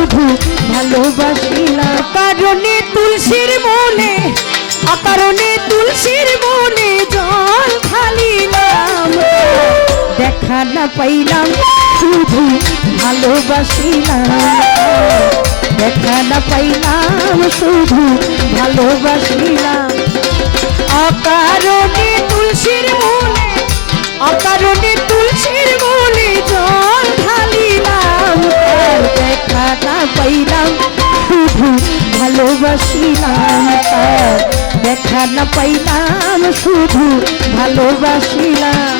শুধু ভালোবাসিলাম। কারণে তুলসীর মনে, অকারণে তুলসীর মনে জল ঢালিলাম। দেখা না পাইলাম শুধু ভালোবাসিলাম। দেখা না পাইলাম শুধু ভালোবাসিলাম। অকারণে তুলসীর মনে, অকারণে তুলসীর মনে জল ঢালিলাম। দেখা না পাইলাম শুধু ভালোবাসিলাম। দেখা না পাইলাম শুধু ভালোবাসিলাম।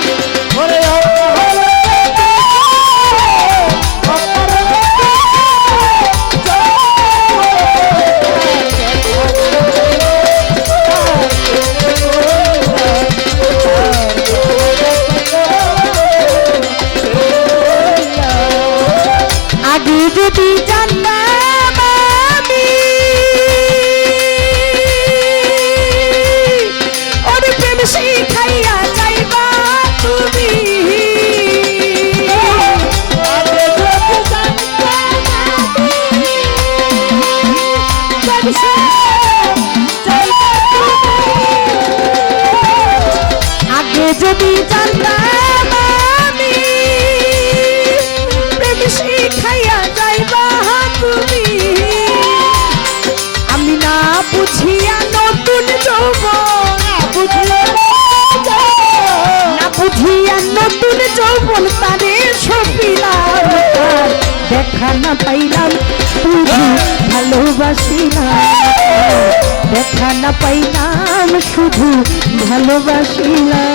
আগে যদি জানতাম আমি ওর প্রেম শিখাইয়া যাইবা তুমি। আগে যদি জানতাম আমি প্রেম শিখাইয়া যাইবা তুমি। আগে যদি জানতাম আমি প্রেম শিখাইয়া যাইবা তুমি। আমি না বুঝিয়া নতুন যৌবন, না বুঝিয়া নতুন যৌবন তারে সপিলাম। দেখা না পাইলাম শুধু ভালোবাসিলাম। দেখা না পাইলাম শুধু ভালোবাসিলাম।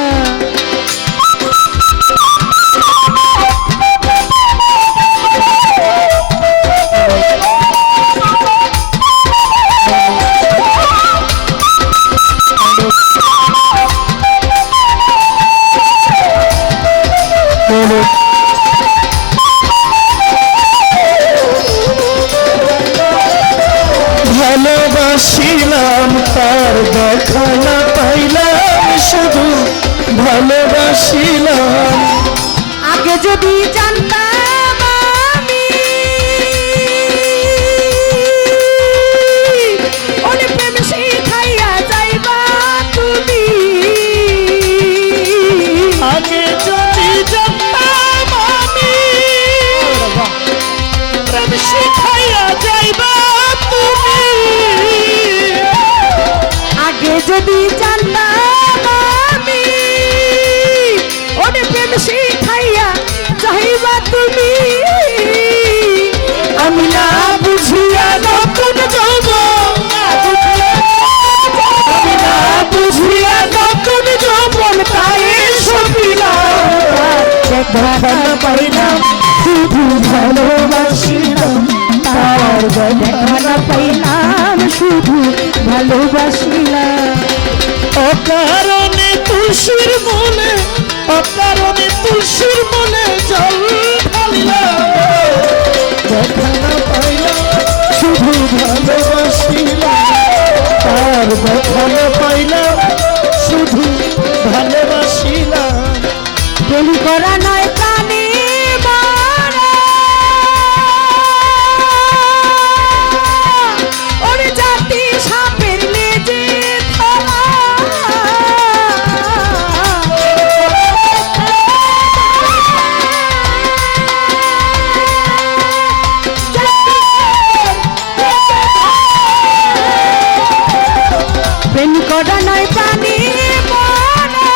ভালোবাসিলাম তার দেখা না পাইলাম শুধু ভালোবাসিলাম। আগে যদি জানতাম আমি ওর প্রেম শিখাইয়া যাইবা তুমি। আগে যদি জানতাম আমি প্রেম শিখাইয়া যাইবা তুমি। আগে যদি জানতাম আমি ওর প্রেম শিখাইয়া যাইবা তুমি। আমি না বুঝিয়া নতুন যৌবন, আমি না বুঝিয়া নতুন যৌবন তাই সপিলাম। দেখা না পাইলাম শুধু ভালোবাসিলাম। তার দেখা না পাইলাম শুধু ভালোবাসিলাম। অকারণে তুলসীর মনে, অকারণে তুলসীর মনে জল ঢালিলাম। দেখা না পাইলাম শুধু ভালোবাসিলাম। তার দেখা না পাইলাম শুধু ভালোবাসিলাম। প্রেম করা নয় প্রাণী মারা, ওর জাতি সাপের লেজে ধরা। প্রেম করা নয় প্রাণী মারা,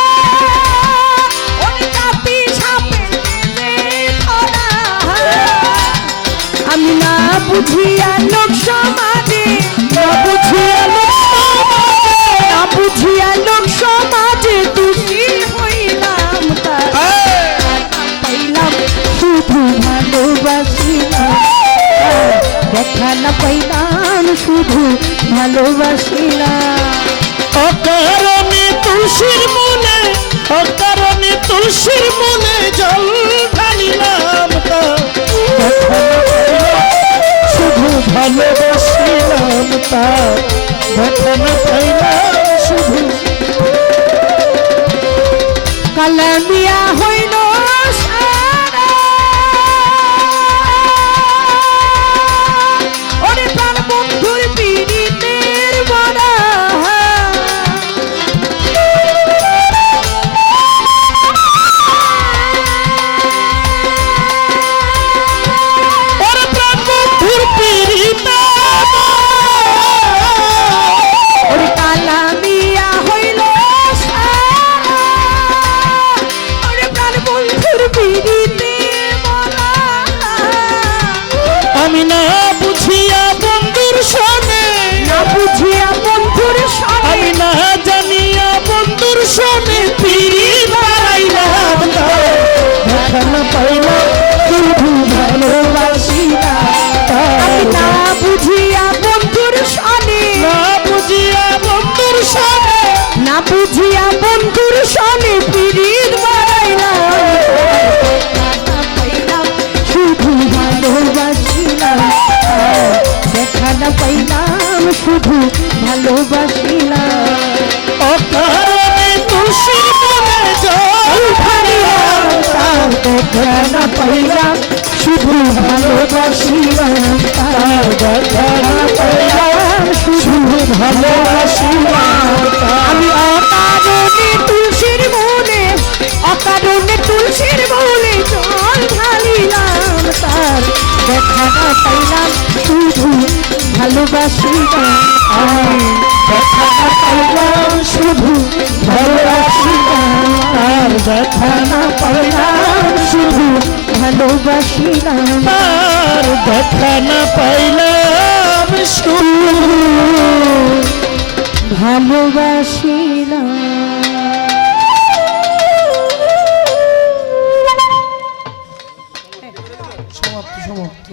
ওর জাতি সাপের লেজে ধরা। আমি না বুঝিয়া লোক সমাজে, না বুঝিয়া লোক সমাজে, না বুঝিয়া লোক সমাজে দোষী হইলাম। পাইলাম শুধু ভালোবাসিলাম। দেখা না পাইলাম শুধু ভালোবাসিলাম। অকারণে তুলসীর মনে, অকারণে তুলসীর মনে জল ঢালিলাম। শুধু ভালোবাসিলাম। তার দেখা না পাইলাম শুধু। কালামিয়া হইল সারা দেখা না পাইলাম শুধু ভালোবাসিলাম তার দেখা না পাইলাম শুধু ভালোবাসিলাম আমি অকারণে তুলসীর মূলে অকারণে তুলসীর মূলে জল ঢালিলাম তার দেখা না পাইলাম শুধু ভালোবাসিলাম দেখা না পাইলাম শুধু ভালোবাসিলাম আর দেখা না পাইলাম শুধু ভালোবাসিলাম আর দেখা না পাইলাম শুধু ভালোবাসিলাম সমাপ্ত সমাপ্ত